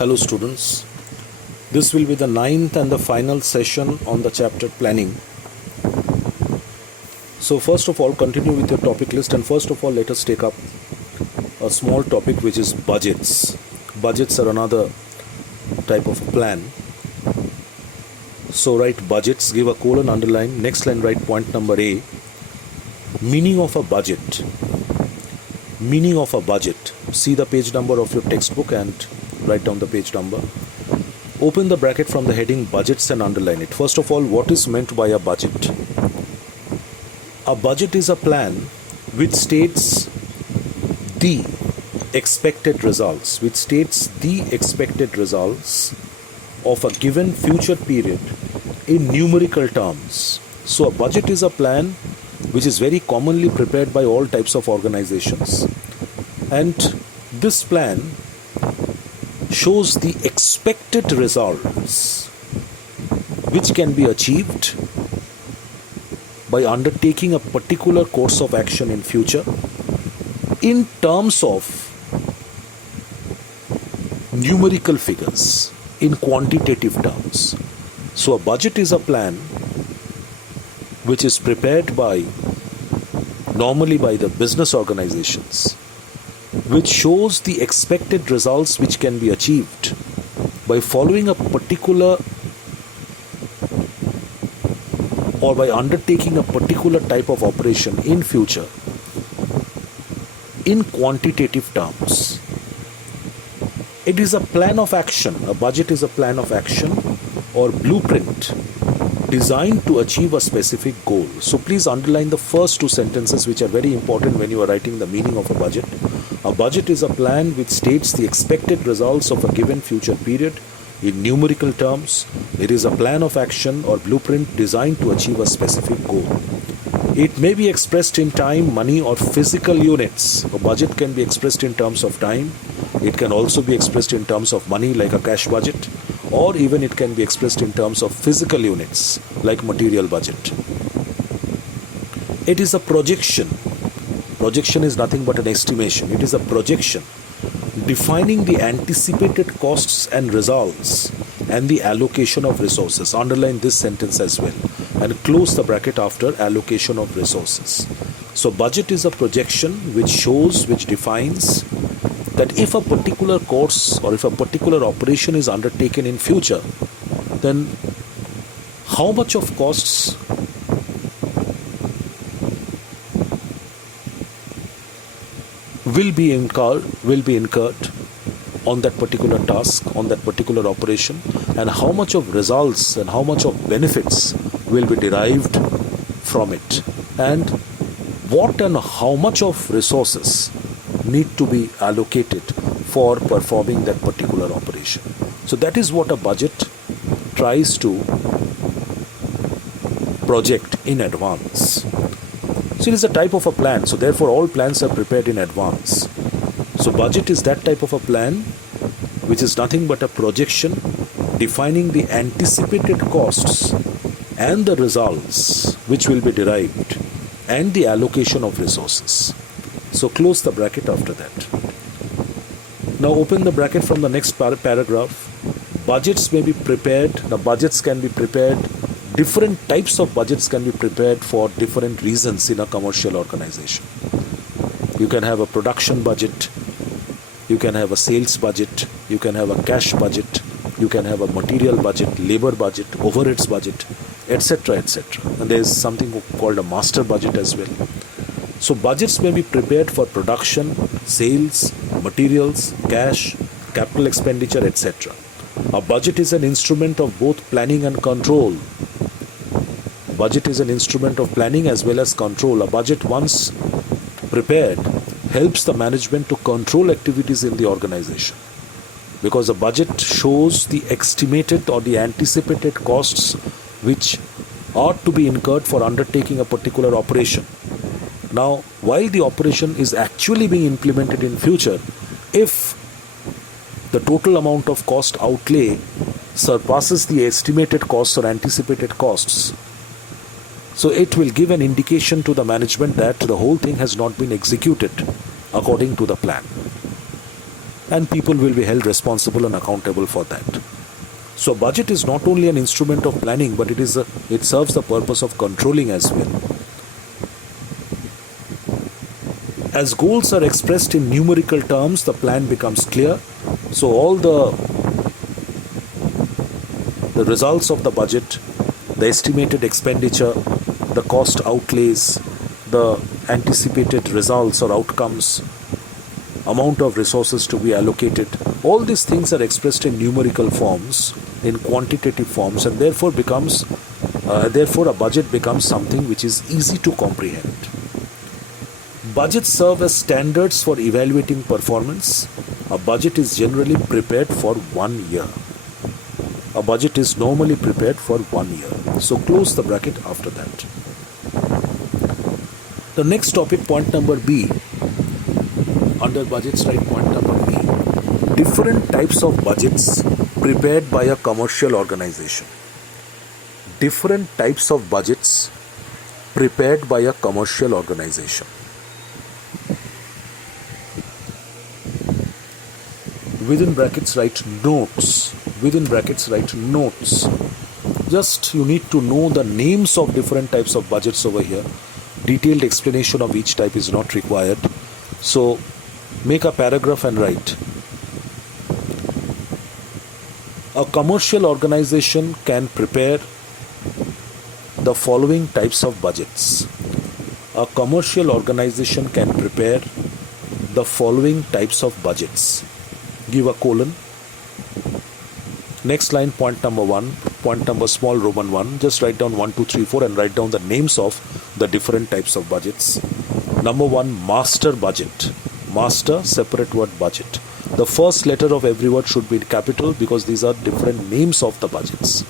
Hello students, this will be the ninth and the final session on the chapter planning. So first of all, continue with your topic list, and first of all let us take up a small topic which is budgets. Budgets are another type of plan. So write budgets, give a colon, underline, next line write point number A. Meaning of a budget. Meaning of a budget. See the page number of your textbook and write down the page number. Open the bracket from the heading budgets and underline it. First of all, what is meant by a budget? A budget is a plan which states the expected results, of a given future period in numerical terms. So a budget is a plan which is very commonly prepared by all types of organizations, and this plan shows the expected results which can be achieved by undertaking a particular course of action in future in terms of numerical figures, in quantitative terms. So a budget is a plan which is prepared normally by the business organizations, which shows the expected results which can be achieved by following a particular or by undertaking a particular type of operation in future in quantitative terms. It is a plan of action. A budget is a plan of action or blueprint designed to achieve a specific goal. So please underline the first two sentences, which are very important when you are writing the meaning of a budget. A budget is a plan which states the expected results of a given future period in numerical terms. It is a plan of action or blueprint designed to achieve a specific goal. It may be expressed in time, money, or physical units. A budget can be expressed in terms of time. It can also be expressed in terms of money, like a cash budget, or even it can be expressed in terms of physical units like material budget. It is a projection. Projection is nothing but an estimation. It is a projection defining the anticipated costs and results and the allocation of resources. Underline this sentence as well and close the bracket after allocation of resources. So budget is a projection which defines that if a particular course or if a particular operation is undertaken in future, then how much of costs will be incurred on that particular task, on that particular operation, and how much of results and how much of benefits will be derived from it, and what and how much of resources need to be allocated for performing that particular operation. So that is what a budget tries to project in advance. So it is a type of a plan. So therefore all plans are prepared in advance. So budget is that type of a plan which is nothing but a projection defining the anticipated costs and the results which will be derived and the allocation of resources. So close the bracket after that. Now open the bracket from the next paragraph. Budgets may be prepared. Now budgets can be prepared. Different types of budgets can be prepared for different reasons in a commercial organization. You can have a production budget. You can have a sales budget. You can have a cash budget. You can have a material budget, labor budget, overheads budget, etc., etc. And there is something called a master budget as well. So budgets may be prepared for production, sales, materials, cash, capital expenditure, etc. A budget is an instrument of both planning and control. Budget is an instrument of planning as well as control. A budget, once prepared, helps the management to control activities in the organization, because a budget shows the estimated or the anticipated costs which are to be incurred for undertaking a particular operation. Now, while the operation is actually being implemented in future, if the total amount of cost outlay surpasses the estimated costs or anticipated costs, so it will give an indication to the management that the whole thing has not been executed according to the plan. and people will be held responsible and accountable for that. So budget is not only an instrument of planning, but it serves the purpose of controlling as well. As goals are expressed in numerical terms, the plan becomes clear. So all the results of the budget, the estimated expenditure, the cost outlays, the anticipated results or outcomes, amount of resources to be allocated, all these things are expressed in numerical forms, in quantitative forms, and therefore a budget becomes something which is easy to comprehend. Budgets serve as standards for evaluating performance. A budget is generally prepared for 1 year. A budget is normally prepared for 1 year. So close the bracket after that. The next topic, point number B, under budgets, write point number B. Different types of budgets prepared by a commercial organization. Different types of budgets prepared by a commercial organization. Within brackets write notes. Within brackets write notes. Just you need to know the names of different types of budgets over here. Detailed explanation of each type is not required. So make a paragraph and write. A commercial organization can prepare the following types of budgets. A commercial organization can prepare the following types of budgets. Give a colon. Next line, point number 1, point number small Roman 1. Just write down 1, 2, 3, 4 and write down the names of the different types of budgets. Number 1, master budget. Master, separate word, budget. The first letter of every word should be in capital because these are different names of the budgets.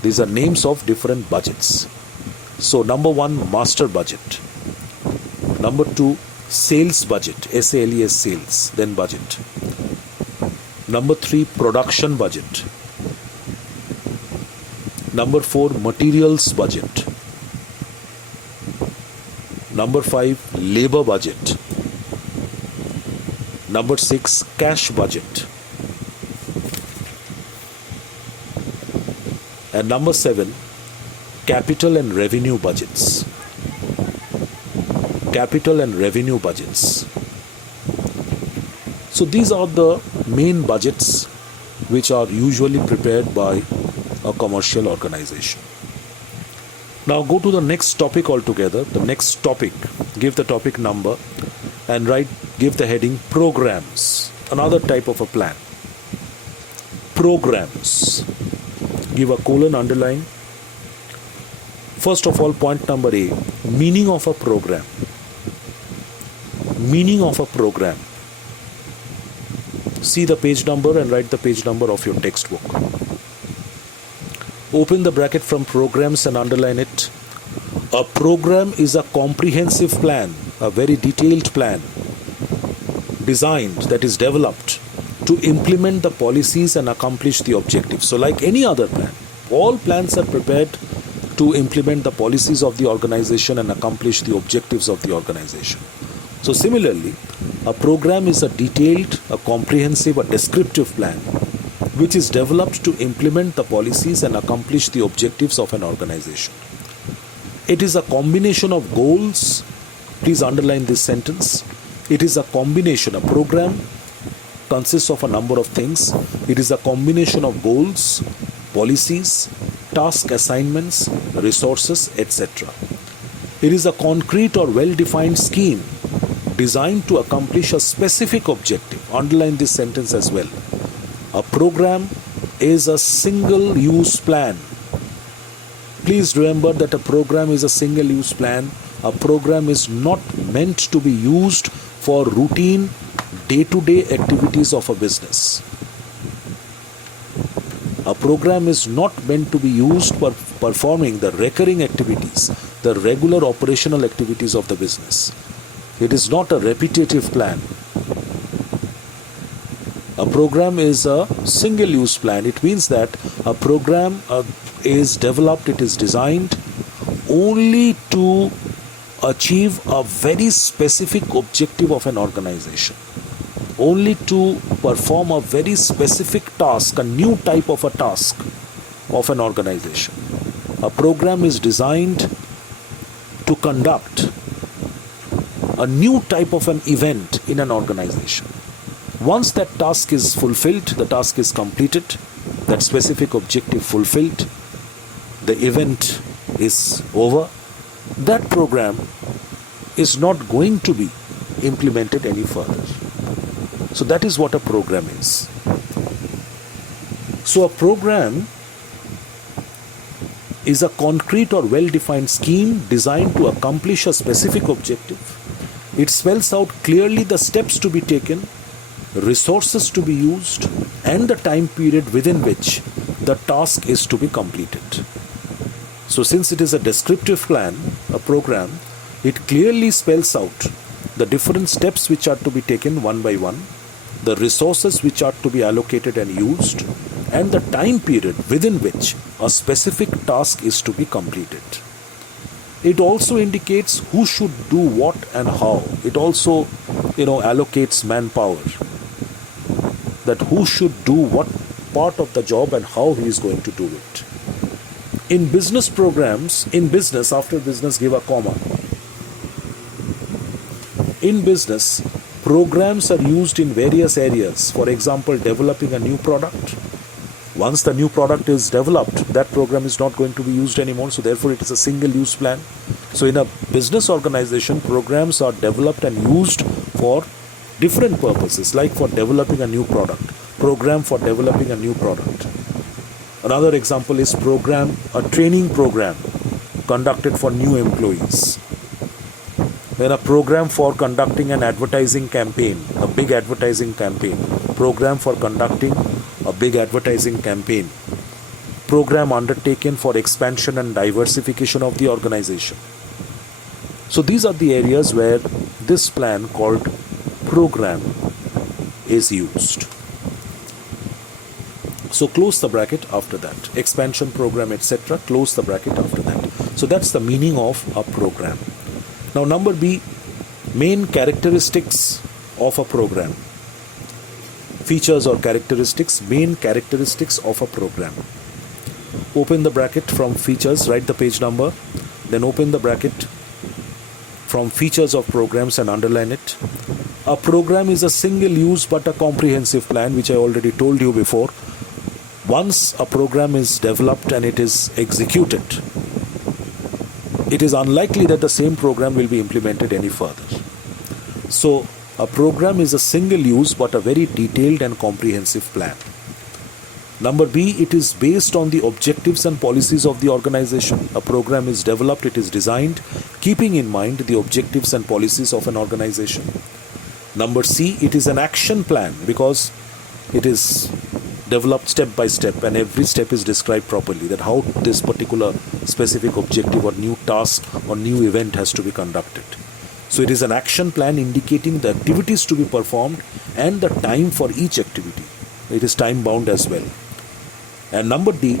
These are names of different budgets. So number 1, master budget. Number 2, sales budget. SALES, sales, then budget. Number 3, production budget. Number 4, materials budget. Number 5, labor budget. Number 6, cash budget. And number 7, capital and revenue budgets. Capital and revenue budgets. So these are the main budgets which are usually prepared by a commercial organization. Now go to the next topic altogether. The next topic, give the topic number and give the heading programs. Another type of a plan. Programs. Give a colon, underline. First of all, point number A, meaning of a program. Meaning of a program. See the page number and write the page number of your textbook. Open the bracket from programs and underline it. A program is a comprehensive plan, a very detailed plan, designed, that is developed to implement the policies and accomplish the objectives. So like any other plan, all plans are prepared to implement the policies of the organization and accomplish the objectives of the organization. So similarly, a program is a detailed, a comprehensive, a descriptive plan which is developed to implement the policies and accomplish the objectives of an organization. It is a combination of goals. Please underline this sentence. It is a combination. A program consists of a number of things. It is a combination of goals, policies, task assignments, resources, etc. It is a concrete or well-defined scheme designed to accomplish a specific objective. Underline this sentence as well. A program is a single-use plan. Please remember that a program is a single-use plan. A program is not meant to be used for routine day-to-day activities of a business. A program is not meant to be used for performing the recurring activities, the regular operational activities of the business. It is not a repetitive plan. A program is a single-use plan. It means that a program is developed, it is designed only to achieve a very specific objective of an organization. only to perform a very specific task, a new type of a task of an organization. A program is designed to conduct a new type of an event in an organization. Once that task is fulfilled, the task is completed, that specific objective fulfilled, the event is over, that program is not going to be implemented any further. So that is what a program is. So a program is a concrete or well-defined scheme designed to accomplish a specific objective. It spells out clearly the steps to be taken, resources to be used, and the time period within which the task is to be completed. So since it is a descriptive plan, a program, it clearly spells out the different steps which are to be taken one by one, the resources which are to be allocated and used, and the time period within which a specific task is to be completed. It also indicates who should do what and how. It also, allocates manpower, that who should do what part of the job and how he is going to do it. In business programs, after business give a comma. In business, programs are used in various areas. For example, developing a new product. Once the new product is developed, that program is not going to be used anymore. So therefore, it is a single-use plan. So in a business organization, programs are developed and used for different purposes, like for developing a new product, program for developing a new product. Another example is a training program conducted for new employees. Then a program for conducting an advertising campaign, a big advertising campaign. Program for conducting a big advertising campaign. Program undertaken for expansion and diversification of the organization. So these are the areas where this plan called program is used. So close the bracket after that. Expansion program, etc. Close the bracket after that. So that's the meaning of a program. Now number B, main characteristics of a program. Features or characteristics, main characteristics of a program. Open the bracket from features, write the page number, then open the bracket from features of programs and underline it. A program is a single use but a comprehensive plan, which I already told you before. Once a program is developed and it is executed, it is unlikely that the same program will be implemented any further. So a program is a single use but a very detailed and comprehensive plan. Number B, it is based on the objectives and policies of the organization. A program is developed, it is designed, keeping in mind the objectives and policies of an organization. Number C, it is an action plan because it is developed step by step and every step is described properly, that how this particular specific objective or new task or new event has to be conducted. So it is an action plan indicating the activities to be performed and the time for each activity. It is time bound as well. And number D,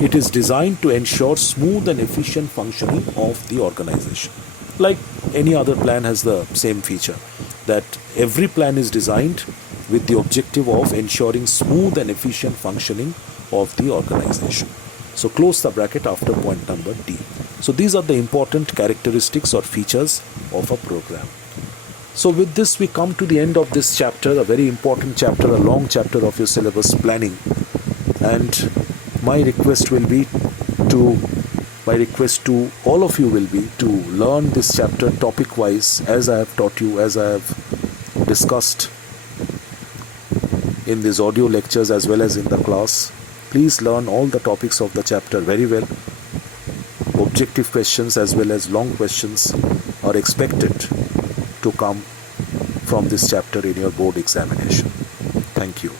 it is designed to ensure smooth and efficient functioning of the organization. Like any other plan has the same feature, that every plan is designed with the objective of ensuring smooth and efficient functioning of the organization. So close the bracket after point number D. So these are the important characteristics or features of a program. So with this we come to the end of this chapter, a very important chapter, a long chapter of your syllabus, planning. And my request to all of you will be to learn this chapter topic wise, as I have taught you, as I have discussed in these audio lectures as well as in the class. Please learn all the topics of the chapter very well. Objective questions as well as long questions are expected to come from this chapter in your board examination. Thank you.